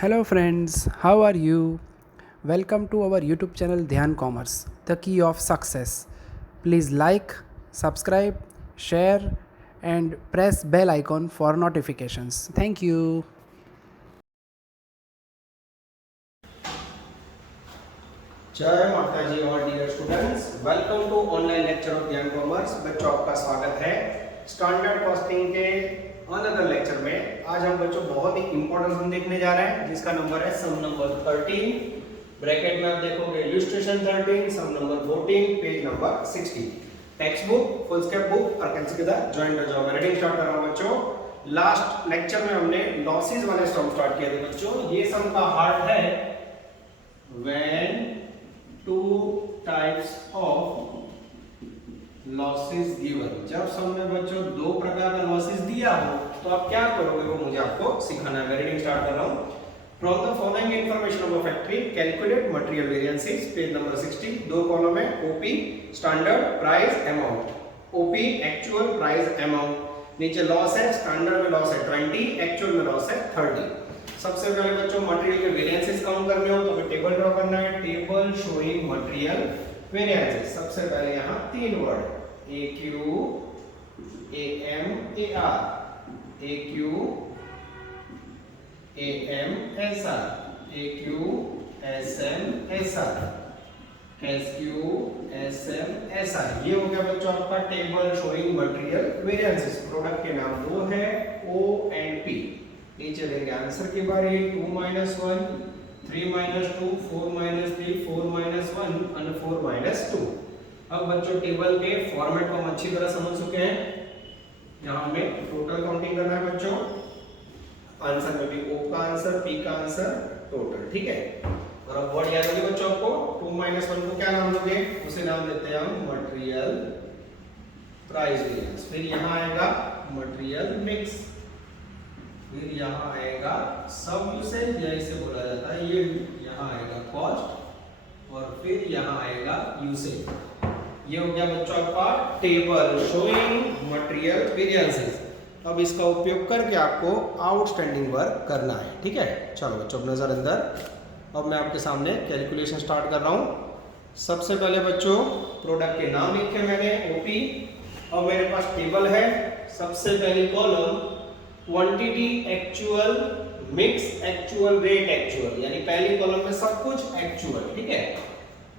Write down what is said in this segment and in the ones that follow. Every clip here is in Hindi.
Hello, friends, how are you? Welcome to our YouTube channel Dhyan Commerce, the key of success. Please like, subscribe, share, and press bell icon for notifications. Thank you. जय माता जी और dear students, welcome to online lecture of Dhyan commerce. बच्चों आपका स्वागत है स्टैंडर्ड कॉस्टिंग के अनदर लेक्चर में। आज हम बच्चों बहुत ही इंपॉर्टेंट सम देखने जा रहे हैं जिसका नंबर है सम नंबर 13। ब्रैकेट में आप देखोगे illustration 13, sum number 14, page number 60। Text book, foolscap book और कैंसिल के साथ ज्वाइन हो जाओ। मैं रीडिंग स्टार्ट कर रहा हूं बच्चों। लास्ट लेक्चर में हमने लॉसेस वाले सम स्टार्ट किए थे बच्चों। ये सम का हार्ट है when two types of losses given। जब सम में बच्चों दो प्रकार का लॉसेस दिया हो तो आप क्या करोगे वो मुझे आपको सिखाना है। रीडिंग स्टार्ट कर रहा हूं। From the following information of a factory calculate material variances, page number 60। दो कॉलम है, OP standard price amount, OP actual price amount. नीचे लॉस है, स्टैंडर्ड में लॉस है 20, एक्चुअल में लॉस है 30। सबसे पहले बच्चों मटेरियल के वेरिएंसेस काउंट करने हो तो हमें टेबल ड्रॉ करना है। Table showing material variances. सबसे पहले यहाँ तीन word A Q A M A R, A Q A M S R, A Q S M S R, S Q S M S R. ये हो गया बच्चों आपका table showing material variances. Product के नाम दो है ओ एंड पी। नीचे देंगे आंसर की बारी 2 - 1, 3 - 2, 4 - 3, 4 - 1 और 4 - 2। अब बच्चों टेबल के फॉर्मेट को हम अच्छी तरह समझ चुके हैं। यहाँ हमें टोटल काउंटिंग करना है बच्चों। आंसर में भी ओ का आंसर, पी का आंसर, टोटल। ठीक है। और अब वर्ड याद होगी बच्चों आपको। 2 - 1 को क्या नाम दोगे? उसे नाम देते हैं हम मटेरियल प्राइस वेरिएंस। फिर यहाँ आएगा मटेरियल मिक्स, फिर यहाँ आएगा सब यूसेज, या इसे बोला जाता है ये यहाँ आएगा कॉस्ट, और फिर यहाँ आएगा यूसेज। ये हो गया बच्चों आपका टेबल शोइंग मटेरियल वेरिएंसेस। अब इसका उपयोग करके आपको आउटस्टैंडिंग वर्क करना है। ठीक है, चलो बच्चों नजर अंदर। अब मैं आपके सामने कैलकुलेशन स्टार्ट कर रहा हूँ। सबसे पहले बच्चों प्रोडक्ट के नाम लिखे मैंने ओपी। और मेरे पास टेबल है। सबसे पहली column quantity actual, mix actual, rate actual, यानी पहली कॉलम में सब कुछ एक्चुअल। ठीक है।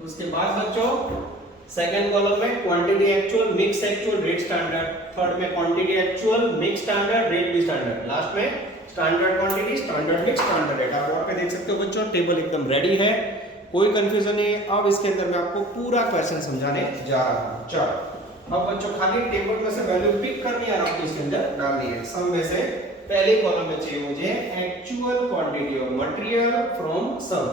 उसके बाद बच्चों सेकंड कॉलम में quantity actual, mix actual, rate standard. Third में quantity actual, mix standard, rate भी स्टैंडर्ड। लास्ट में standard quantity, standard mix, standard rate. आप बोर्ड पे देख सकते हो बच्चों टेबल एकदम रेडी है, कोई कंफ्यूजन नहीं है। अब इसके अंदर मैं आपको पूरा क्वेश्चन समझाने जा रहा हूं। चलो अब बच्चों खाली टेबल में से वैल्यू पिक करनी है और आपको इसके अंदर डालनी है। सम में से पहले कॉलम में चाहिए मुझे actual quantity of material from some.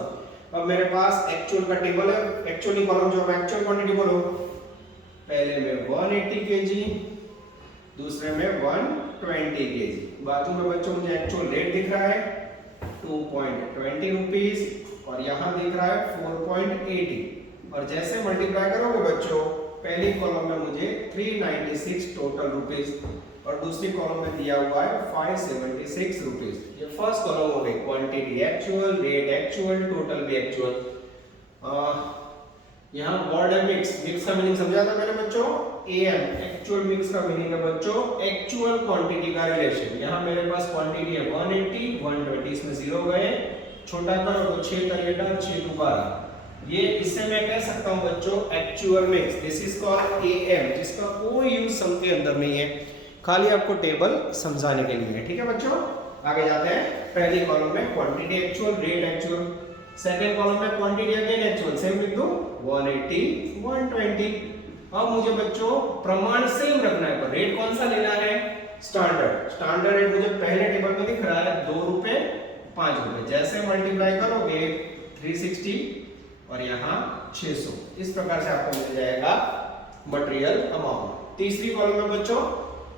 अब मेरे पास एक्चुअल का टेबल है, एक्चुअली कॉलम जो है एक्चुअल क्वांटिटी बोलो। पहले में 180 केजी, दूसरे में 120 केजी। बाजू में बच्चों मुझे एक्चुअल रेट दिख रहा है 2.20 रुपीस, और यहाँ दिख रहा है 4.80। और जैसे मल्टीप्लाई करोगे बच्चों पहली कॉलम में मुझे 396 टोटल रुपीस, और दूसरी कॉलम में दिया हुआ है 576 रुपीस। ये फर्स्ट कॉलम हो गई quantity actual, rate actual, total भी एक्चुअल। यहाँ वर्ड है मिक्स। मिक्स का मीनिंग समझा था मैंने बच्चों, एम एक्चुअल। मिक्स का मीनिंग है बच्चों एक्चुअल क्वांटिटी का रिलेशन। यहाँ मेरे पास क्वांटिटी है 180, 120, इसमें 0 गए, छोटा करो तो 6 करिएगा, 6 2 12। ये इससे मैं कह सकता हूं बच्चों actual mix. This is called am, जिसका कोई यूज सम के अंदर नहीं है, खाली आपको टेबल समझाने के लिए है। ठीक है बच्चों, आगे जाते हैं। पहली कॉलम में quantity actual, rate actual. Second column में क्वांटिटी अगेन एक्चुअल, सेम लिख दो 180, 120। अब मुझे बच्चों प्रमाण सेम रखना है, पर रेट कौन सा लेना है? स्टैंडर्ड। स्टैंडर्ड रेट मुझे पहले टेबल में दिख रहा है 2 रुपए, 5 रुपए। जैसे मल्टीप्लाई करोगे 360 और यहाँ 600, इस प्रकार से आपको मिल जाएगा मटेरियल अमाउंट। तीसरी कॉलम में बच्चों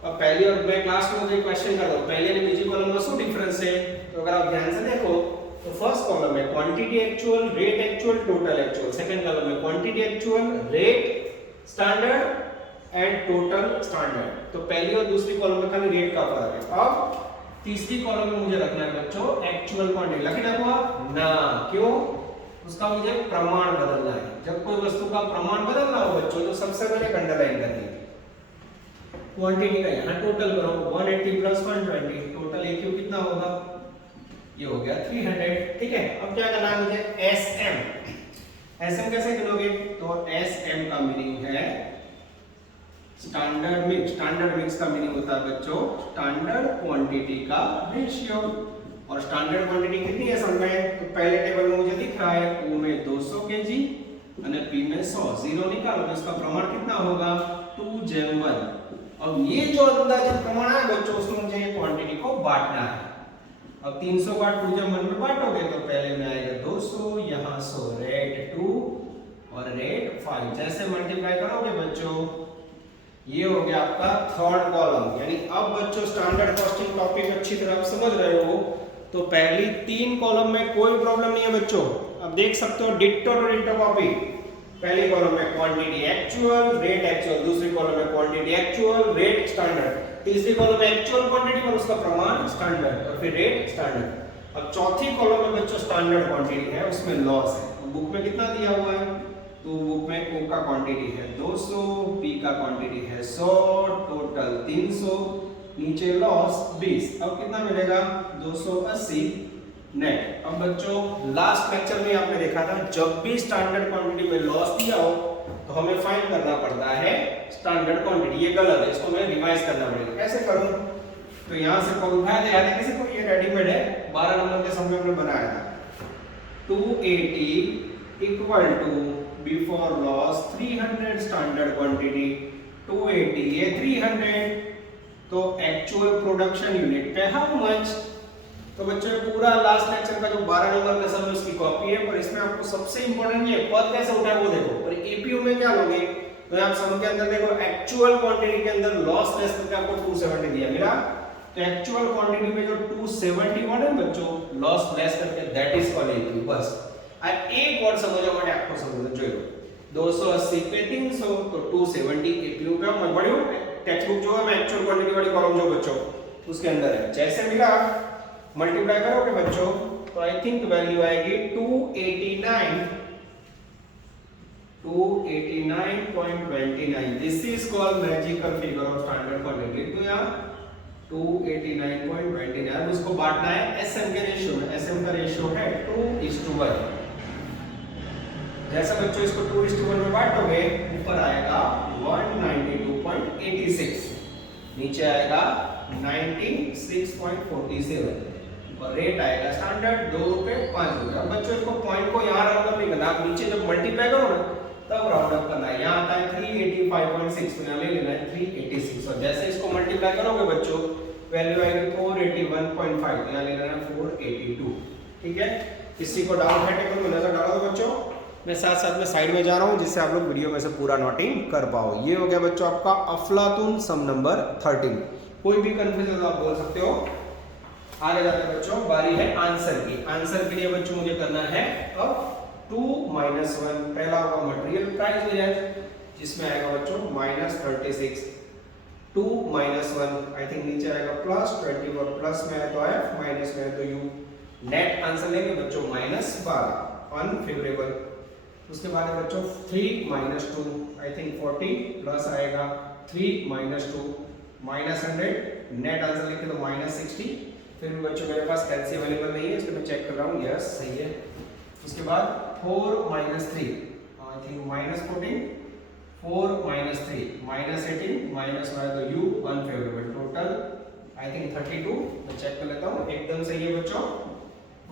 अब पहली और मैं क्लास में मुझे क्वेश्चन कर रहा हूं, पहले और तीसरी कॉलम में शो डिफरेंस है। तो अगर आप ध्यान से देखो तो फर्स्ट कॉलम में quantity actual, rate actual, total actual. Second column में quantity actual, rate standard and total standard. तो पहली और दूसरी कॉलम में खाली रेट का फर्क है। अब तीसरी कॉलम में मुझे रखना है बच्चों एक्चुअल क्वांटिटी। लकी हुआ ना, क्यों? उसका मुझे प्रमाण बदलना है। जब कोई वस्तु का प्रमाण बदलना हो बच्चों तो सबसे पहले अंडरलाइन करनी है। क्वांटिटी का यहाँ टोटल करो 180 प्लस 120, टोटल AQ कितना होगा? ये हो गया 300। ठीक है, अब क्या करना है मुझे? SM कैसे गिनोगे? तो SM का मीनिंग है स्टैंडर्ड मिक्स। स्टैंडर्ड मिक्स का मीनिंग होता है बच्चों स्टैंडर्ड क्वांटिटी का रेशियो। और स्टैंडर्ड क्वांटिटी कितनी है सब में? तो पहले टेबल में मुझे दिख रहा है O में 200 kg और P में 100। जीरो निकालो तो इसका प्रमाण कितना होगा? 2/1। अब ये जो अंदाजित प्रमाण है बच्चों उसमें मुझे ये क्वांटिटी को बांटना है। अब 300 का 2/1 में बांटोगे तो पहले में आएगा 200, यहाँ 100, रेट 2 और रेट 5। जैसे मल्टीप्लाई करोगे बच्चों ये हो गया आपका थर्ड कॉलम। यानी अब बच्चों स्टैंडर्ड कॉस्टिंग टॉपिक अच्छी तरह समझ रहे हो तो पहली 3 कॉलम में कोई प्रॉब्लम नहीं है बच्चों। अब देख सकते हो डिट्टो टू डिट्टो कॉपी। पहली कॉलम में क्वांटिटी एक्चुअल, रेट एक्चुअल, दूसरी कॉलम में क्वांटिटी एक्चुअल, रेट स्टैंडर्ड, तीसरी कॉलम में एक्चुअल क्वांटिटी और उसका प्रमाण स्टैंडर्ड और फिर रेट स्टैंडर्ड। अब चौथी कॉलम में बच्चों स्टैंडर्ड क्वांटिटी है, उसमें लॉस है। बुक में कितना दिया हुआ है? तो बुक में O का क्वांटिटी है 200, P का क्वांटिटी है 100, टोटल 300, नीचे लॉस 20। अब कितना मिलेगा? 280 नेट। अब बच्चों लास्ट लेक्चर में आपने देखा था जब भी स्टैंडर्ड क्वांटिटी में लॉस दिया हो तो हमें फाइंड करना पड़ता है स्टैंडर्ड क्वांटिटी। ये गलत है, इसको मैं रिवाइज करना पड़ेगा। कैसे करूं? तो यहां से कॉल उठाया था, याद है किसी को? ये रेडीमेड है, 12 नंबर के समय हमने बनाया था। 280 equal to before loss 300 standard quantity, 280 ये 300 तो एक्चुअल प्रोडक्शन यूनिट पे हाउ मच? तो बच्चों पूरा लास्ट लेक्चर का जो 12 नंबर का सम है उसकी कॉपी है, पर इसमें आपको सबसे इंपॉर्टेंट ये पद कैसे उठा है वो देखो। और एपीयू में क्या लोगे? तो आप सम के अंदर देखो एक्चुअल क्वांटिटी के अंदर लॉस लेस करके आपको 270 दिया मिला। तो एक्चुअल क्वांटिटी में जो 271 है बच्चों लॉस लेस करके दैट इज कॉल्ड एपीयू। बस આ એક વર્ડ સમજવા માટે આખો સમજો જોઈ લો 280 पे 300 तो 270 एपीयू पे मैं पढ़ियो टेक्स्ट बुक जो है मैं एक्चुअल क्वांटिटी वाली कॉलम जो बच्चों उसके अंदर है। जैसे मिला मल्टीप्लाई करोगे बच्चों तो आई थिंक वैल्यू आएगी 289.29। This is called magical figure of standard quantity. तो यहाँ 289.29 उसको बांटना है एसएम के रेशियो में। एसएम का रेशियो है 2:1। जैसा बच्चों इसको 2:1 में बांटोगे ऊपर आएगा 192.86, नीचे आएगा 96.47 और रेट आएगा स्टैंडर्ड 2 रुपए 5 रुपए। अब बच्चों इसको पॉइंट को यहाँ राउंड अप नहीं करना, आप नीचे जब मल्टीप्लाई करो ना तब राउंड अप करना है। यहाँ आता है 385.6 तो यहाँ ले लेना है 386 और जैसे इसको मल्टीप्लाई करोगे बच्चों वैल्यू आएगी 481.5 तो यहाँ ले लेना है 482। ठीक है, किसी को डाउट है टेबल में नजर डालो बच्चों। मैं साथ साथ में साइड में जा रहा हूँ जिससे आप लोग वीडियो में से पूरा नोटिंग कर पाओ। ये हो गया बच्चों आपका अफलातून सम नंबर 13। कोई भी कंफ्यूजन आप बोल सकते हो। आगे जाते हैं बच्चों, बारी है आंसर की। आंसर के लिए बच्चों मुझे करना है अब 2 - 1। पहला होगा मटेरियल प्राइस वेरिएंस जिसमें आएगा बच्चों -36। 2 - 1 आई थिंक नीचे आएगा +24, प्लस में है तो F, माइनस में है तो U। नेट आंसर लेंगे बच्चों -12 अनफेवरेबल। उसके बाद है बच्चों 3 - 2 आई थिंक 40 प्लस आएगा 3 - 2 -100। नेट आंसर लिखे तो -60। फिर भी बच्चों मेरे पास कैलसी अवेलेबल नहीं है इसलिए मैं चेक कर रहा हूँ। यस सही है। उसके बाद 4 - 3 आई थिंक -14, 4 - 3 -18, माइनस में तो U unfavourable. Total I think 32। मैं चेक कर लेता हूँ एकदम सही है बच्चों।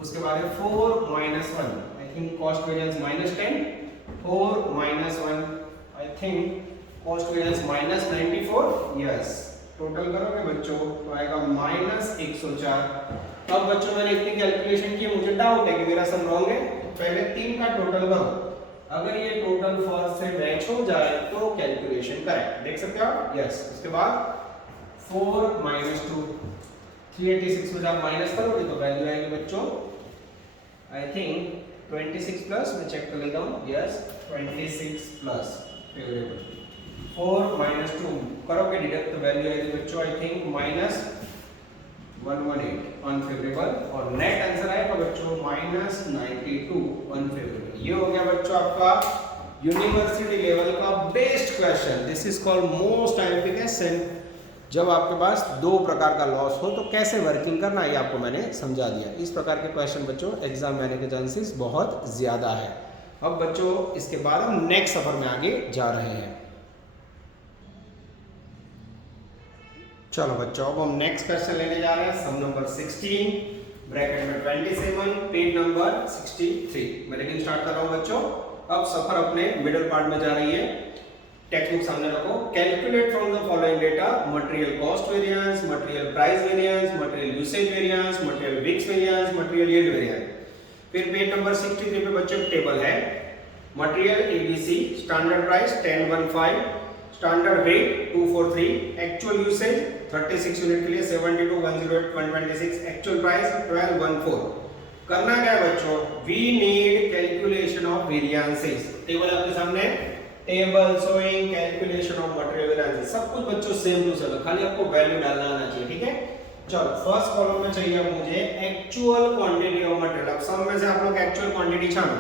उसके बाद 4 - 1 I think cost variance -10, 4 - 1 I think cost variance -94। Yes total करोगे बच्चों तो आएगा -104। अब बच्चों मैंने इतनी कैलकुलेशन की, मुझे डाउट है कि मेरा सम रॉन्ग है। तो पहले 3 का टोटल करो, अगर ये टोटल फर्स्ट से मैच हो जाए तो कैलकुलेशन करेक्ट। देख सकते हो आप। यस उसके बाद 4 - 2 386 में जब माइनस करोगे तो वैल्यू आएगी बच्चों आई थिंक 26 प्लस। मैं चेक कर लेता हूँ। Yes 26 plus favourable. 4 - 2 करोगे डिडक्ट तो वैल्यू आएगी बच्चों आई थिंक 118 अनफेवरेबल, और नेट आंसर आएगा बच्चों -92 अनफेवरेबल। ये हो गया बच्चों आपका यूनिवर्सिटी लेवल का best question. This is called most IMP question. जब आपके पास दो प्रकार का लॉस हो तो कैसे वर्किंग करना, ये आपको मैंने समझा दिया। इस प्रकार के क्वेश्चन बच्चों एग्जाम में आने के चांसेस बहुत ज्यादा है। अब बच्चों इसके बाद हम नेक्स्ट सफर में आगे जा रहे हैं। चलो बच्चों अब हम नेक्स्ट क्वेश्चन लेने जा रहे हैं, सम नंबर 16 ब्रैकेट में 27 पेज नंबर 63। मैं रीडिंग स्टार्ट कर रहा हूं बच्चों। अब सफर अपने मिडिल पार्ट में जा रही है। टेक्स्ट बुक सामने रखो। Calculate from the following data material cost variance, material price variance, material usage variance, material mix variance, material yield variance. फिर पेज नंबर 63 पे बच्चों टेबल है। Material ABC, standard price 1015, standard weight 243, actual usage 36 unit के लिए 72, 108, 126, एक्चुअल प्राइस 1214। करना क्या है बच्चों, we need calculation of variances. Table आपके सामने, table showing calculation of material variances. सब कुछ बच्चों सेम टू सेम, खाली आपको वैल्यू डालना आना चाहिए, ठीक है। चलो फर्स्ट कॉलम में चाहिए मुझे एक्चुअल क्वांटिटी ऑफ मटेरियल। अब सब में से आप लोग एक्चुअल क्वांटिटी छानो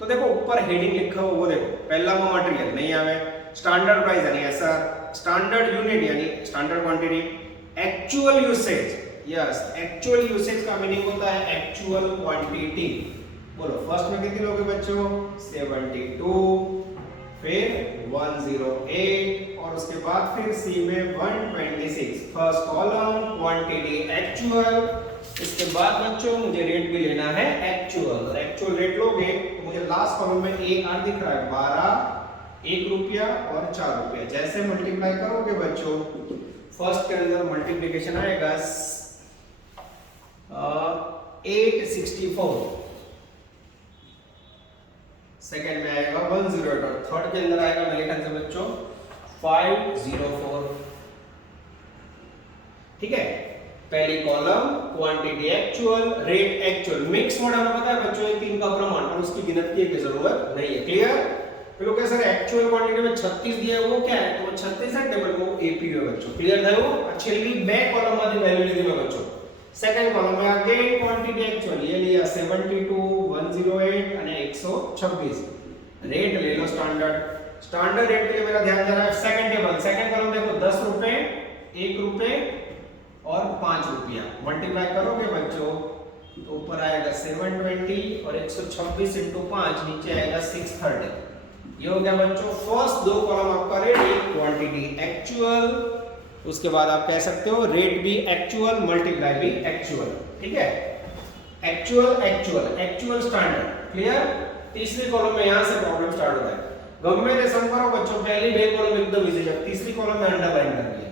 तो देखो ऊपर हेडिंग लिखा हुआ वो देखो, पहला वो मटेरियल नहीं आवे, स्टैंडर्ड प्राइस यानी ऐसा, स्टैंडर्ड यूनिट यानी standard quantity, actual usage, yes actual usage का मीनिंग होता है एक्चुअल क्वांटिटी। बोलो फर्स्ट में कितनी लोगे बच्चों 72, फिर 108 और उसके बाद फिर सी में 126। फर्स्ट कॉलम क्वांटिटी एक्चुअल, इसके बाद बच्चों मुझे रेट भी लेना है एक्चुअल, और एक्चुअल रेट लोगे तो मुझे लास्ट कॉलम में एक आर दिख रहा है 12, 1 रुपया और 4 रुपया। जैसे मल्टीप्लाई करोगे बच्चों फर्स्ट के अंदर मल्टीप्लिकेशन आएगा 864, सेकंड में आएगा 108 और थर्ड के अंदर आएगा मेरे ख्याल से बच्चों 504। ठीक है, पहली column quantity actual, rate actual, mix mode हमें पता है बच्चों ये तीन का प्रमाण, पर उसकी गिनती की जरूरत नहीं है। क्लियर? फिर क्या सर एक्चुअल क्वांटिटी में 36 दिया है वो क्या है, तो वो 36 है टेबल में, वो एपी है बच्चों। क्लियर था वो? छेल्ली બે કોલમ માંથી વેલ્યુ લીધી મેં બચ્ચો। સેકન્ડ કોલમ में अगेन क्वांटिटी एक्चुअल ये लिया 72, 108 અને 126। रेट ले लो स्टैंडर्ड, स्टैंडर्ड रेट के लिए मेरा ध्यान जा रहा है सेकंड टेबल, सेकंड कॉलम देखो 10 रुपए, 1 रुपए और 5 रुपया। मल्टीप्लाई करोगे बच्चों तो ऊपर आएगा 720 और 126 into 5 नीचे आएगा 630। ये हो गया बच्चों फर्स्ट दो कॉलम आपका रेट क्वांटिटी एक्चुअल, उसके बाद आप कह सकते हो रेट भी एक्चुअल, मल्टीप्लाई भी एक्चुअल। ठीक है, actual actual actual standard. Clear? तीसरी कॉलम में यहां से प्रॉब्लम स्टार्ट होता है। गम्मे ने सम करो बच्चों, पहली बे कॉलम एकदम इजी है, तीसरी कॉलम में अंडरलाइन कर दिया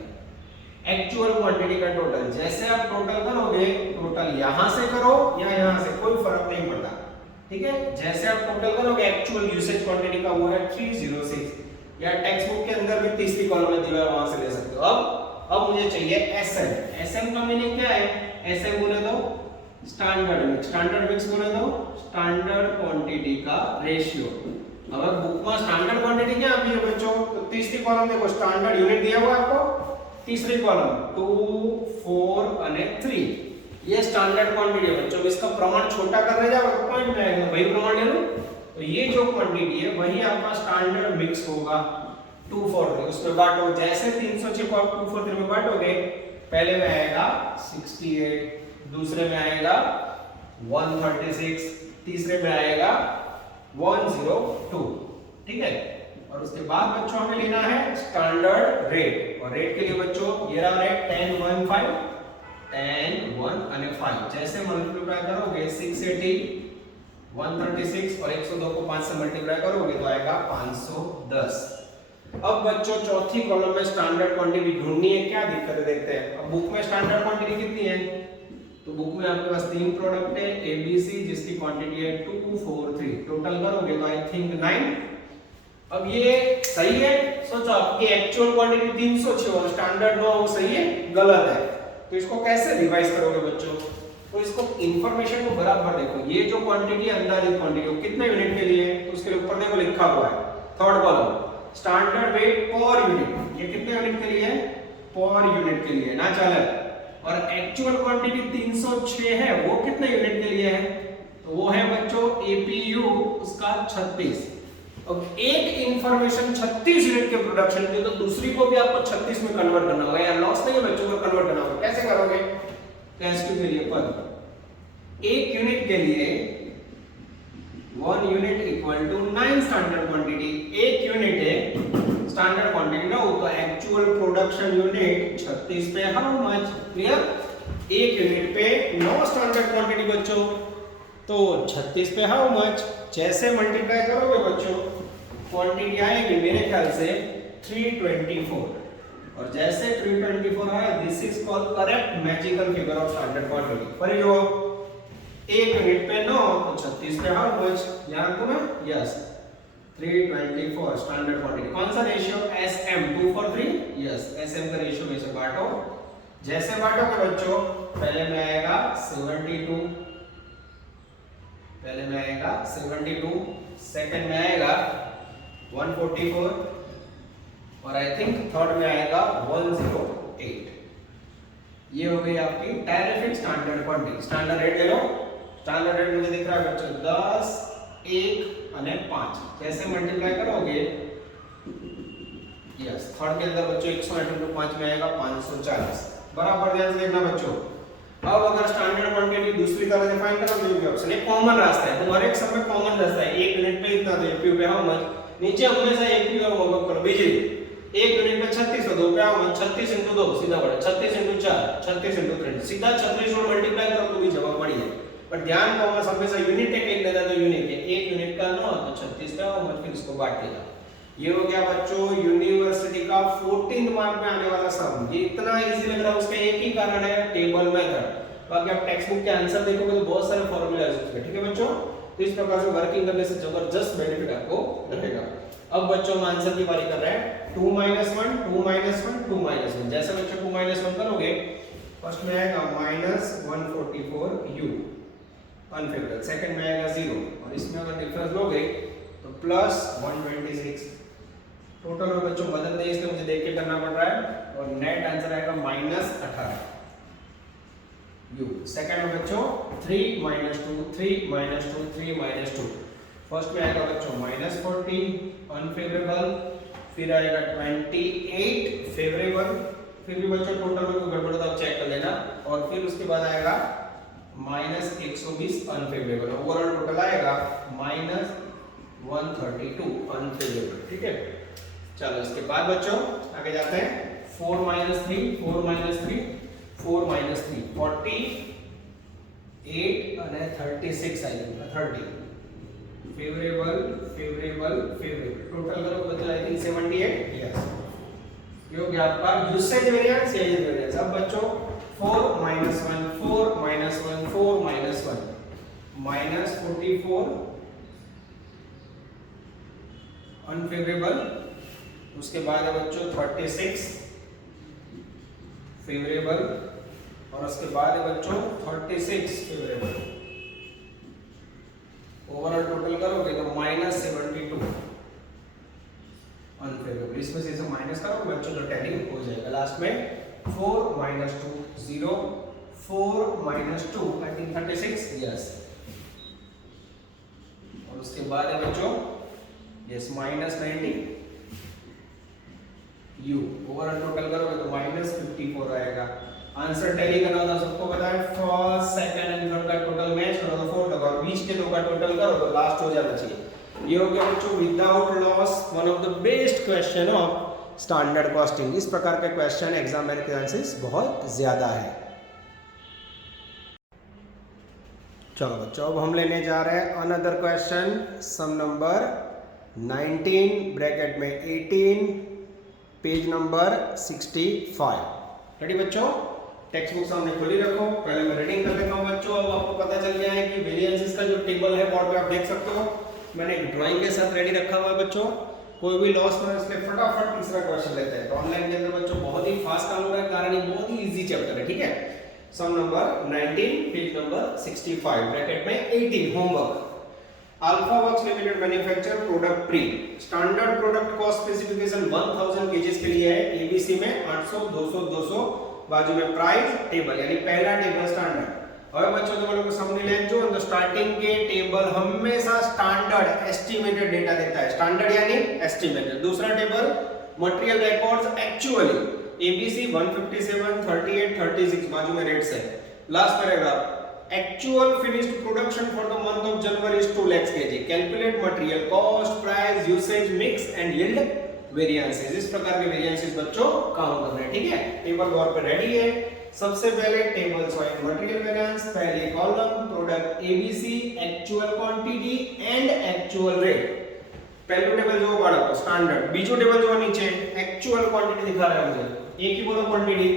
एक्चुअल क्वांटिटी का टोटल। जैसे आप टोटल करोगे, टोटल यहां से करो या यहां से, कोई फर्क नहीं पड़ता। ठीक है, जैसे आप टोटल करोगे एक्चुअल यूसेज क्वांटिटी का वो है 306, या टेक्स्ट बुक के अंदर भी तीसरी कॉलम में दिया है वहां से ले सकते हो। अब मुझे चाहिए एसएम। एसएम का मीनिंग क्या है, एसएम बोले तो स्टैंडर्ड मिक्स, स्टैंडर्ड मिक्स बोले तो स्टैंडर्ड क्वांटिटी का रेशियो। अगर बुक में स्टैंडर्ड क्वांटिटी क्या आती है बच्चों, तो तीसरी कॉलम देखो स्टैंडर्ड यूनिट दिया हुआ है आपको, तीसरी कॉलम 2, 4 અને 3 ये स्टैंडर्ड क्वांटिटी है बच्चों। इसका प्रमाण छोटा करने जाओ तो पॉइंट में आएगा, वही प्रमाण ले लो, तो ये जो क्वांटिटी है वही आपका स्टैंडर्ड मिक्स होगा। 243 उसमें बांटो, जैसे 306 को आप 243 में बांटोगे, पहले में आएगा 68, दूसरे में आएगा 136, तीसरे में आएगा 102। ठीक है, और उसके बाद बच्चों हमें लेना है स्टैंडर्ड रेट, और रेट के लिए बच्चों ये रहा रेट 10, 1, 5, 10, 1 અને 5। जैसे मल्टीप्लाई करोगे 680, 136 और 102 को 5 से मल्टीप्लाई करोगे तो आएगा 510। अब बच्चों चौथी कॉलम में स्टैंडर्ड क्वांटिटी ढूंढनी है, क्या दिक्कत है देखते हैं। अब बुक में स्टैंडर्ड क्वांटिटी कितनी है, तो बुक में आपके पास 3 प्रोडक्ट है एबीसी जिसकी क्वांटिटी है 243, टोटल करोगे तो आई थिंक 9। अब ये सही है, सोचो आपकी एक्चुअल क्वांटिटी 306 और स्टैंडर्ड 9, वो सही है गलत है, तो इसको कैसे रिवाइज करोगे बच्चों, तो इसको इंफॉर्मेशन को बराबर देखो। ये जो क्वांटिटी अंदाजित क्वांटिटी कितने यूनिट के लिए, तो उसके ऊपर देखो लिखा हुआ है third column standard weight per unit, ये कितने यूनिट के लिए है, पर यूनिट के लिए ना चले। और एक्चुअल क्वांटिटी 306 है, वो कितने यूनिट के लिए है? तो वो है बच्चों एपीयू उसका 36। अब एक इंफॉर्मेशन 36 यूनिट के प्रोडक्शन की, तो दूसरी को भी आपको 36 में कन्वर्ट करना होगा, या लॉस नहीं है बच्चों को कन्वर्ट करना होगा। कैसे करोगे? एसक्यू के लिए पर एक यूनिट के लिए 1 unit equal to 9 standard quantity. एक यूनिट है स्टैंडर्ड क्वांटिटी ना, तो एक्चुअल प्रोडक्शन यूनिट 36 पे हाउ मच? क्लियर? एक यूनिट पे 9 स्टैंडर्ड क्वांटिटी बच्चों, तो 36 पे हाउ मच? जैसे मल्टीप्लाई करोगे बच्चों क्वांटिटी आएगी मेरे ख्याल से 324, और जैसे 324 आया this is called correct magical figure of standard quantity. पर जो एक यूनिट पे 9 तो 36 पे हाउ मच? याद रखो ना, यस 324 स्टैंडर्ड क्वांटिटी। कौन सा ratio? SM 2 for 3, yes SM का रेशियो में से बांटो। जैसे बांटोगे बच्चों पहले में आएगा 72, पहले में आएगा 72, सेकंड में आएगा 144, और आई थिंक थर्ड में आएगा 108। ये हो गई आपकी terrific standard quantity. Standard rate ले लो। स्टैंडर्ड रेट मुझे दिख रहा है बच्चों 10, 1 और 5। जैसे मल्टीप्लाई करोगे यस थर्ड के अंदर बच्चों 108 into 5 में आएगा 540। बराबर ध्यान से देखना बच्चों। अब अगर स्टैंडर्ड क्वांटिटी दूसरी तरह डिफाइन करोगे तो ऑप्शन एक कॉमन रास्ता है, तुम्हारे एक सब में कॉमन रास्ता है। एक यूनिट पे इतना, तो एपीयू पे हाउ मच? नीचे हमेशा एपीयू और वर्कआउट करो। बिजली एक यूनिट पे 36 तो 2 पे हाउ मच? 36 into 2 सीधा बढ़े 36 into 4, 36 into 3 सीधा 36 और मल्टीप्लाई करो तो भी जवाब बढ़ी है। पर ध्यान को हमेशा यूनिट एक एक लेना, तो यूनिट है एक यूनिट का 9 तो 36 पे हाउ मच? फिर इसको बांट देगा। ये हो गया बच्चों यूनिवर्सिटी का 14th मार्क में आने वाला सम। ये इतना इजी लग रहा है, उसका एक ही कारण है टेबल मेथड। बाकी आप टेक्स्ट बुक के आंसर देखोगे तो बहुत सारे फॉर्मूला है उसमें, ठीक है बच्चों। तो इस प्रकार से वर्किंग करने से जबरदस्त बेनिफिट आपको मिलेगा। अब बच्चों हम आंसर की बारी कर रहे हैं। 2 - 1 2 - 1 2 - 1। जैसे बच्चों 2 - 1 करोगे फर्स्ट में आएगा -144u अनफेवरेबल, सेकंड में आएगा 0, और इसमें अगर डिफरेंस लोगे तो +126। टोटल में बच्चों बदल नहीं, इसलिए मुझे देख के करना पड़ रहा है, और नेट आंसर आएगा -18 u। सेकंड में बच्चों 3 - 2 3 - 2 3 - 2। फर्स्ट में आएगा बच्चों -40 अनफेवरेबल, फिर आएगा 28 फेवरेबल। फिर भी बच्चों टोटल में कोई गड़बड़ तो आप चेक कर लेना, और फिर उसके बाद आएगा -120 अनफेवरेबल। ओवरऑल टोटल आएगा -132 अनफेवरेबल, ठीक है। चलो इसके बाद बच्चों आगे जाते हैं। 4 - 3 4 - 3 4 - 3 48 અને 36 I think 30 favourable favourable favourable. Total करो बच्चों आई थिंक 78, यस। ये हो गया आपका यूसेज वेरिएंस, एज वेरिएंस। अब बच्चों 4 - 1 4 - 1 4 - 1 -44 अनफेवरेबल। उसके बाद है बच्चों 36 फेवरेबल, और उसके बाद है बच्चों 36 फेवरेबल। ओवरऑल टोटल करोगे तो -72 अनफेवरेबल। इसमें से इसे माइनस करोगे बच्चों तो टैली हो जाएगा। लास्ट में 4 - 2 0 4 - 2 आई थिंक 36, यस। और उसके बाद है बच्चों यस -90 u। ओवरऑल टोटल करोगे तो -54 आएगा। आंसर टैली करना होता सबको पता है। फर्स्ट सेकंड एंड थर्ड का टोटल मैच करो तो 4 लगा, बीच के दो का टोटल करो तो लास्ट हो जाना चाहिए। ये हो गया बच्चों without loss one of the best question of standard costing. इस प्रकार के क्वेश्चन एग्जाम में के चांसेस बहुत ज्यादा है। चलो बच्चों अब हम लेने जा रहे हैं अनदर क्वेश्चन, सम नंबर 19 ब्रैकेट में 18 पेज नंबर 65। रेडी बच्चों? टेक्स्ट बुक सामने खोली रखो। पहले मैं रीडिंग कर लेता हूं बच्चों। अब आपको पता चल गया है कि वेरिएंसेस का जो टेबल है बोर्ड पे आप देख सकते हो। मैंने एक ड्राइंग के साथ रेडी रखा हुआ है बच्चों। कोई भी लॉस ना, इसलिए फटाफट तीसरा क्वेश्चन लेते हैं। तो ऑनलाइन के अंदर बच्चों बहुत ही फास्ट काम हो रहा है, कारण ये बहुत ही इजी चैप्टर है, ठीक है। सम नंबर 19 पेज नंबर 65 ब्रैकेट में 18 homework. Alpha works limited manufacture product pre. Standard product cost specification 1000 kgs के लिए है। एबीसी में 800 200 200 बाजू में प्राइस टेबल यानी पहला टेबल स्टैंडर्ड। હવે બચ્ચો તમે લોકો સમની લેન જો तो स्टार्टिंग के टेबल हमेशा स्टैंडर्ड एस्टिमेटेड डेटा देता है, स्टैंडर्ड यानी एस्टिमेटेड। दूसरा table material records actually ABC 157 38 36 बाजू में रेट्स है। Last paragraph actual finished production for the month of January is 2 lakh KG, calculate material cost price usage mix and yield variances. इस प्रकार के वेरिएंसेस बच्चों काउंट करने हैं, ठीक है। टेबल बोर्ड पे रेडी है। सबसे पहले टेबल सॉइल मटेरियल वेरिएंस, पहले column product ABC actual quantity and actual rate. पहला टेबल जो बाळा को स्टैंडर्ड, बीजो टेबल जो नीचे एक्चुअल क्वांटिटी दिखा रहा है मुझे। एक ही बोलो क्वांटिटी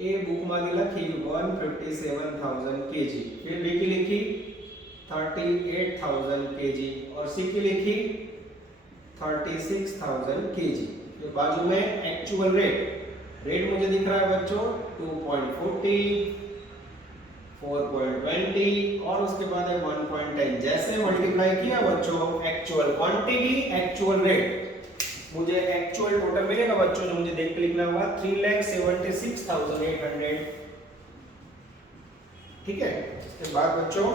ए बुक में लखी 157,000 केजी, फिर बी की लिखी 38,000 केजी और सी की लिखी 36,000 केजी। फिर बाजू में एक्चुअल रेट, रेट मुझे दिख रहा है बच्चों 2.40 4.20 और उसके बाद है 1.10। जैसे मल्टीप्लाई किया बच्चों एक्चुअल क्वांटिटी एक्चुअल रेट, मुझे एक्चुअल टोटल मिलेगा बच्चों जो मुझे देख के लिखना होगा 3,76,800, ठीक है। इसके बाद बच्चों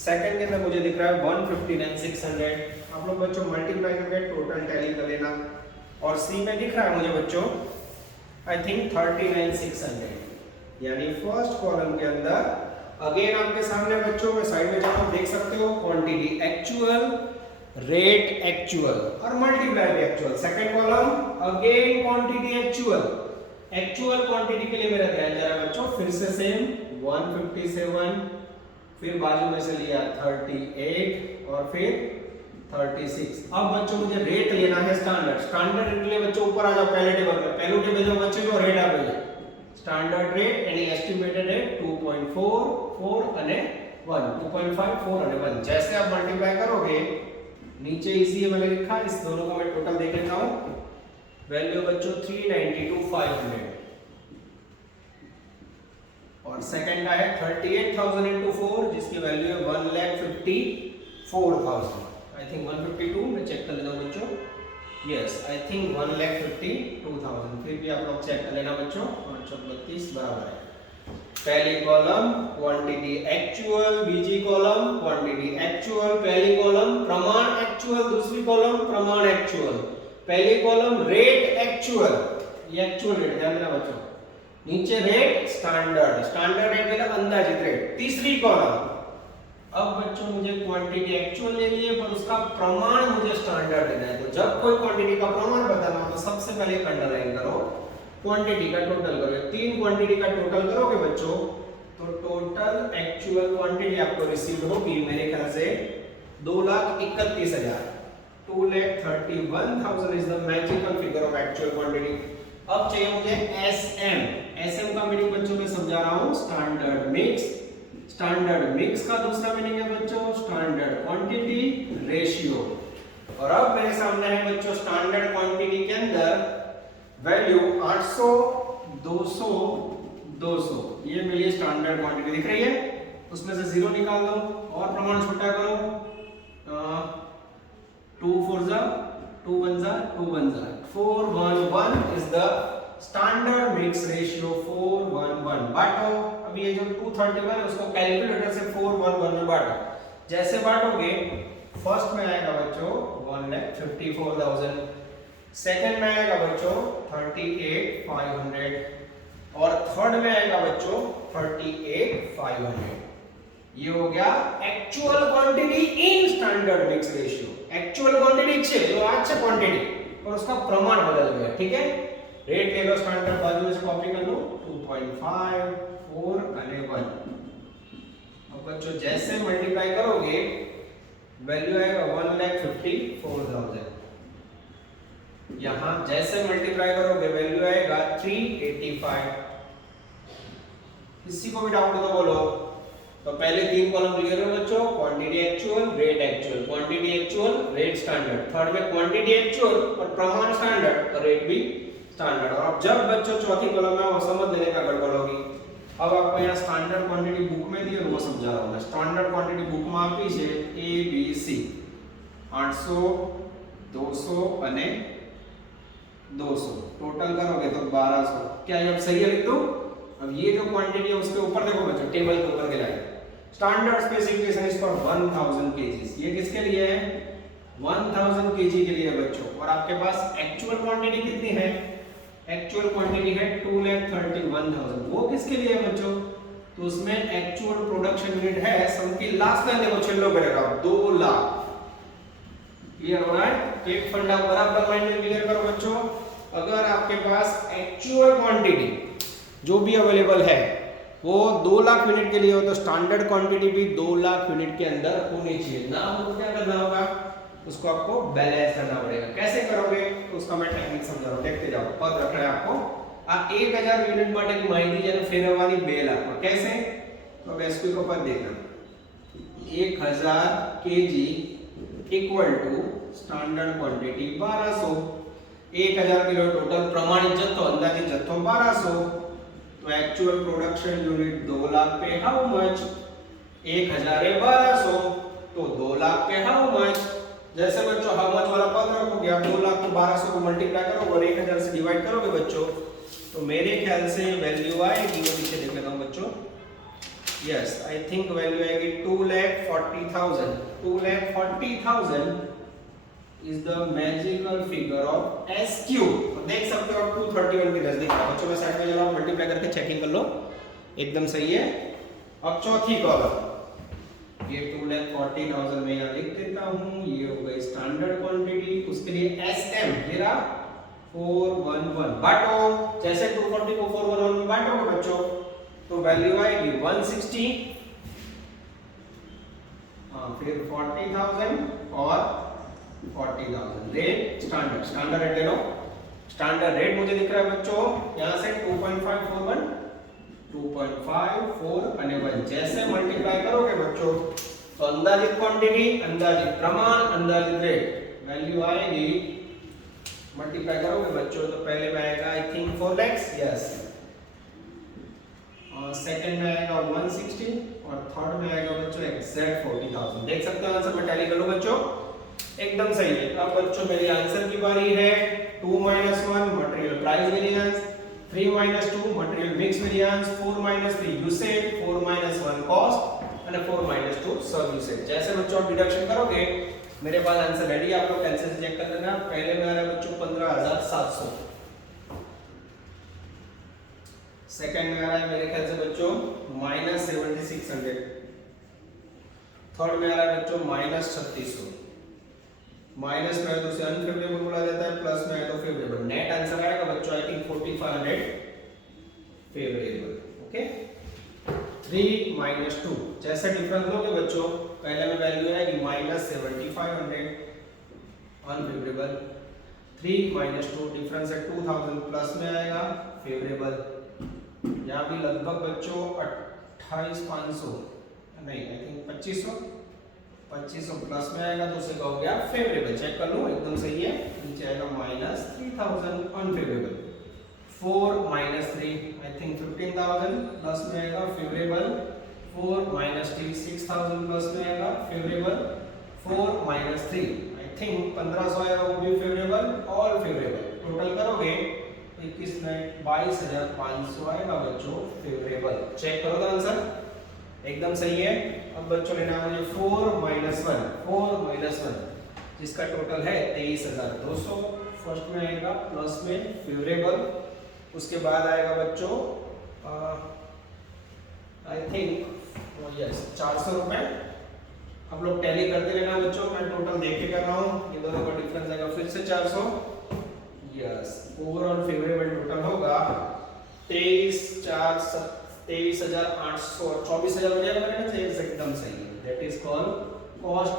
सेकंड के अंदर मुझे दिख रहा है 159,600। आप लोग बच्चों मल्टीप्लाई करके टोटल टैली कर लेना। और सी में दिख रहा है मुझे बच्चों आई थिंक 39,600, यानी फर्स्ट कॉलम के अंदर अगेन आपके सामने बच्चों में साइड में जहां देख सकते हो क्वांटिटी एक्चुअल रेट एक्चुअल और multiply by actual. Second column again quantity actual, actual quantity के लिए मेरा ध्यान जा रहा है बच्चों फिर से सेम 157, फिर बाजू में से लिया 38 और फिर 36। अब बच्चों मुझे रेट लेना है स्टैंडर्ड, स्टैंडर्ड रेट के लिए बच्चों ऊपर आ जाओ पहले टेबल पे। पहले टेबल जो बच्चे जो रेट आ गई है स्टैंडर्ड रेट यानी एस्टिमेटेड रेट 2.4 4 અને 1 2.5 4 અને 1। जैसे आप मल्टीप्लाई करोगे नीचे इसी मैंने लिखा, इस दोनों का मैं टोटल देख लेता हूं। वैल्यू बच्चों 392,500 और सेकंड का है 38,000 into 4 जिसकी वैल्यू है 1,54,000। आई थिंक 152 मैं चेक कर लेता हूं बच्चों, यस आई थिंक 1,52,000। फिर भी आप लोग चेक कर लेना बच्चों, 532 बराबर है। पहली कॉलम क्वांटिटी एक्चुअल, बीजी कॉलम क्वांटिटी एक्चुअल, पहली कॉलम प्रमाण एक्चुअल, दूसरी कॉलम प्रमाण एक्चुअल, पहली कॉलम रेट एक्चुअल, ये एक्चुअल रेट ध्यान देना बच्चों, नीचे रेट स्टैंडर्ड, स्टैंडर्ड रेट मतलब अंदाजित रेट। तीसरी कॉलम अब बच्चों मुझे क्वांटिटी एक्चुअल लेनी है पर उसका प्रमाण मुझे स्टैंडर्ड लेना है। तो जब कोई क्वांटिटी का प्रमाण बताना हो तो सबसे पहले अंडरलाइन करो क्वांटिटी का टोटल करो। तीन क्वांटिटी का टोटल करोगे बच्चों तो टोटल एक्चुअल क्वांटिटी आपको रिसीव होगी मेरे ख्याल से 2,31,000। 2,31,000 is the magical figure of actual quantity. अब चाहिए मुझे एसएम। एसएम का मीनिंग बच्चों मैं समझा रहा हूं स्टैंडर्ड मिक्स। स्टैंडर्ड मिक्स का दूसरा मीनिंग है बच्चों स्टैंडर्ड क्वांटिटी रेशियो। और अब मेरे सामने है बच्चों स्टैंडर्ड क्वांटिटी के अंदर वैल्यू 800 200 200 ये मेरी स्टैंडर्ड क्वांटिटी दिख रही है, उसमें से 0 निकाल दो और प्रमाण छोटा करो। 2 4 जा 2 1 जा 2 1 जा 4 1 1 is the standard mix ratio 4 1 1। बांटो, अब ये जो 231 है उसको कैलकुलेटर से 4 1 1 में बांटो। जैसे बांटोगे फर्स्ट में आएगा बच्चों 1,54,000, सेकंड में आएगा बच्चों 38,500 और थर्ड में आएगा बच्चों 38,500। ये हो गया actual quantity in standard mix ratio. Actual quantity छे जो आज छे क्वांटिटी और उसका प्रमाण बदल गया, ठीक है। रेट ले लो स्टैंडर्ड बाजू में से कॉपी कर लो 2.5 4 અને 1। अब बच्चों जैसे मल्टीप्लाई करोगे वैल्यू आएगा 1,54,000। यहां जैसे मल्टीप्लाई करोगे वैल्यू आएगा 385। इसी को भी डाउट तो बोलो। तो पहले तीन कॉलम क्लियर हो बच्चों, quantity actual rate actual, quantity actual rate standard. Third में क्वांटिटी एक्चुअल और प्रमाण स्टैंडर्ड और रेट भी स्टैंडर्ड। और अब जब बच्चों चौथी कॉलम में वो समझ लेने का गड़बड़ होगी। अब आपको यहाँ स्टैंडर्ड क्वांटिटी बुक में दी है वो समझा रहा हूं मैं। स्टैंडर्ड क्वांटिटी बुक में आपी છે ABC 800 200 અને 200 टोटल करोगे तो 1200। क्या ये अब सही है लिख दूं? अब ये जो क्वांटिटी है उसके ऊपर देखो बच्चों, टेबल के ऊपर के line standard specification is for 1000 kgs. ये किसके लिए है? 1000 केजी के लिए है बच्चों। और आपके पास एक्चुअल क्वांटिटी कितनी है? एक्चुअल क्वांटिटी है 2,31,000। वो किसके लिए है बच्चों? तो उसमें एक्चुअल प्रोडक्शन यूनिट है, सम की लास्ट लाइन देखो छिल्लो पे रखा 2 लाख। क्लियर हो रहा है? एक फंडा बराबर माइंड में क्लियर करो बच्चों। अगर आपके पास एक्चुअल क्वांटिटी जो भी अवेलेबल है वो 2 लाख यूनिट के लिए हो तो स्टैंडर्ड क्वांटिटी भी 2 लाख यूनिट के अंदर होनी चाहिए। ना हो तो क्या करना होगा? उसको आपको बैलेंस करना पड़ेगा। कैसे करोगे? तो उसका मैं टेक्निक समझा रहा हूं, देखते जाओ। पद रखना है आपको। आप 1000 युनिट માટે માહિતી જેને ફેરવવાની 2 લાખ માં कैसे? तो एसक्यू को पद देखना 1000 KG equal to standard quantity 1200। 1000 kilo total प्रमाणित जत्थो अंदाजित जत्थो 1200। तो एक्चुअल प्रोडक्शन यूनिट 2 लाख पे हाउ मच? 1000 है 1200 तो 2 लाख पे हाउ मच? जैसे बच्चों हाउ मच वाला पद रखोगे आप 2 लाख को 1200 को मल्टीप्लाई करोगे और 1000 से डिवाइड करोगे बच्चों, तो मेरे ख्याल से वैल्यू आएगी, वो पीछे देख लेता हूं बच्चों। यस, आई थिंक वैल्यू आएगी 2,40,000। 2,40,000 is the magical figure of SQ। देख सकते हो आप 231 के नजदीक है बच्चों। मैं साइड में जरा मल्टीप्लाई करके चेकिंग कर लो, एकदम सही है। अब चौथी कॉलम, ये 2,40,000 में यहां लिख देता हूं। ये हो गई स्टैंडर्ड क्वांटिटी, उसके लिए SM ये रहा 411। बांटो, जैसे 240 को 411 में बांटोगे बच्चों तो वैल्यू आएगी 160। फिर 40,000 और 40,000। रेट स्टैंडर्ड रेट ले लो। स्टैंडर्ड रेट मुझे दिख रहा है बच्चों यहां से 2.541 2.54 અને 1 जैसे मल्टीप्लाई करोगे बच्चों तो अंदाजित क्वांटिटी, अंदाजित प्रमाण, अंदाजित रेट वैल्यू आएगी। मल्टीप्लाई करोगे बच्चों तो पहले में आएगा I think 4 lakhs। Yes, second में आएगा 160 और थर्ड में आएगा बच्चों एग्जैक्ट 40,000। देख सकते हो आंसर में टैली कर लो बच्चों, एकदम सही है। अब बच्चों मेरी आंसर की बारी है। 2 - 1 material price variance, 3 - 2 material mix variance, 4 - 3 usage, 4 - 1 cost और 4 - 2 सब यूसेज। जैसे बच्चों आप डिडक्शन करोगे मेरे पास आंसर रेडी है, आप लोग कैंसिल से चेक कर लेना। पहले में आ रहा है बच्चों 15,700, सेकंड में आ रहा है मेरे ख्याल से बच्चों -7,600, थर्ड में आ रहा है बच्चों -3,600। माइनस में है तो उसे अनफेवरेबल बोला जाता है, प्लस में है तो फेवरेबल। नेट आंसर आएगा बच्चों आई थिंक 4,500 फेवरेबल। ओके, 3 - 2 जैसे डिफरेंस लोगे बच्चों पहले में वैल्यू आएगी -7,500 अनफेवरेबल। 3 - 2 डिफरेंस है 2,000 प्लस में आएगा फेवरेबल। यहाँ भी लगभग बच्चों 28,500 नहीं आई थिंक 2500 प्लस में आएगा तो उसे कहोगे आप फेवरेबल। चेक कर लो एकदम सही है। नीचे आएगा -3,000 अनफेवरेबल। 4 - 3 आई थिंक 15,000 प्लस में आएगा फेवरेबल। 4 - 3 6,000 प्लस में आएगा फेवरेबल। 4 - 3 आई थिंक 1,500 आएगा वो भी फेवरेबल, ऑल फेवरेबल। टोटल करोगे 21 में 22,500 आएगा बच्चों फेवरेबल। चेक करो तो आंसर एकदम सही है। अब बच्चों लेना मुझे 4 - 1 जिसका टोटल है 23,200। फर्स्ट में आएगा प्लस में फेवरेबल, उसके बाद आएगा बच्चों आई थिंक यस 400 रुपए। अब लोग टैली करते रहना बच्चों, मैं टोटल देख के कर रहा हूँ। ये दोनों का डिफरेंस आएगा फिर से 400। यस, ओवरऑल फेवरेबल टोटल होगा 23,800 और 24,000 हो जाएगा मेरे से एकदम सही है। That is called cost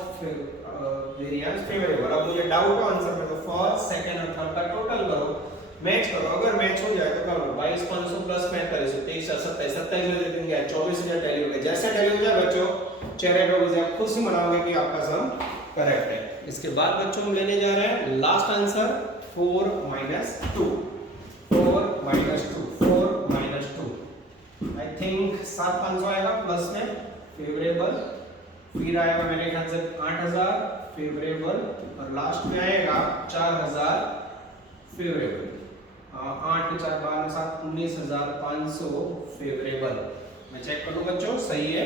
variance favourable. अब मुझे डाउट हो आंसर में तो फर्स्ट, सेकंड और थर्ड का टोटल करो, मैच करो। अगर मैच हो जाए तो करो 22,500 प्लस 45 23,027 27 में दे देंगे 24,000 टैली हो गया। जैसे टैली हो जाए बच्चों चेहरे पे मुझे आप खुद ही मनाओगे कि आपका सम करेक्ट है। इसके बाद बच्चों हम लेने जा रहे हैं लास्ट आंसर 4 - 2 आई थिंक 7,500 आएगा प्लस में फेवरेबल। फिर आएगा मेरे ख्याल से 8,000 फेवरेबल और लास्ट में आएगा 4,000 फेवरेबल। 8 के 4 12 7 19,500 फेवरेबल। मैं चेक कर लूं बच्चों, सही है।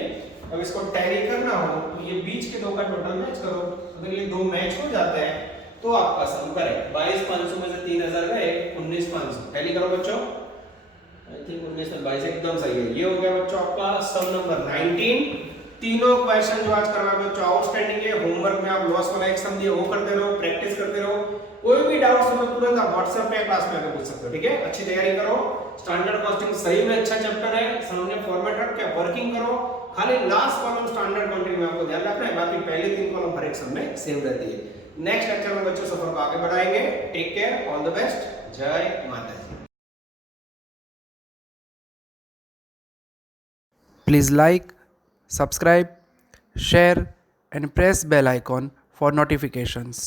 अब इसको टैली करना हो तो ये बीच के दो का टोटल मैच करो। अगर ये दो मैच हो जाता है तो आपका सम करेक्ट। 22,500 में से 3,000 गए, 19,500 टैली करो बच्चों। आई थिंक 19 में 22 एकदम सही है। ये हो गया बच्चों आपका सम नंबर 19। तीनों क्वेश्चन जो आज करवा बच्चों आउटस्टैंडिंग है। होमवर्क में आप लॉस वाला एक सम दिए वो करते रहो, प्रैक्टिस करते रहो। कोई भी डाउट हो तो तुरंत आप व्हाट्सएप पे क्लास में आकर पूछ सकते हो, ठीक है। अच्छी तैयारी करो। स्टैंडर्ड कॉस्टिंग सही में अच्छा चैप्टर है, सामने फॉर्मेट रख के वर्किंग करो। खाली लास्ट कॉलम स्टैंडर्ड कॉन्टिंग में आपको ध्यान रखना है, बाकी पहले 3 कॉलम हर एक सम में सेम रहती है। नेक्स्ट लेक्चर में बच्चों सफर को आगे बढ़ाएंगे। Take care, all the best, जय माता दी। Please like, subscribe, share and press bell icon for notifications.